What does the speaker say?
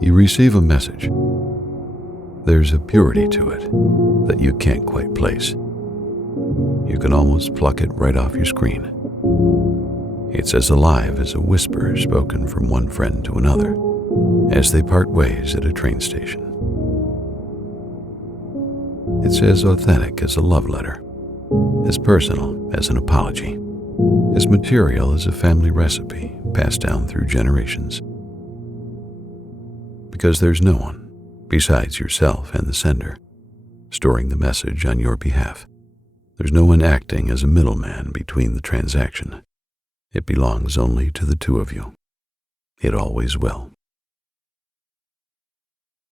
You receive a message. There's a purity to it that you can't quite place. You can almost pluck it right off your screen. It's as alive as a whisper spoken from one friend to another as they part ways at a train station. It's as authentic as a love letter, as personal as an apology, as material as a family recipe passed down through generations. Because there's no one, besides yourself and the sender, storing the message on your behalf. There's no one acting as a middleman between the transaction. It belongs only to the two of you. It always will.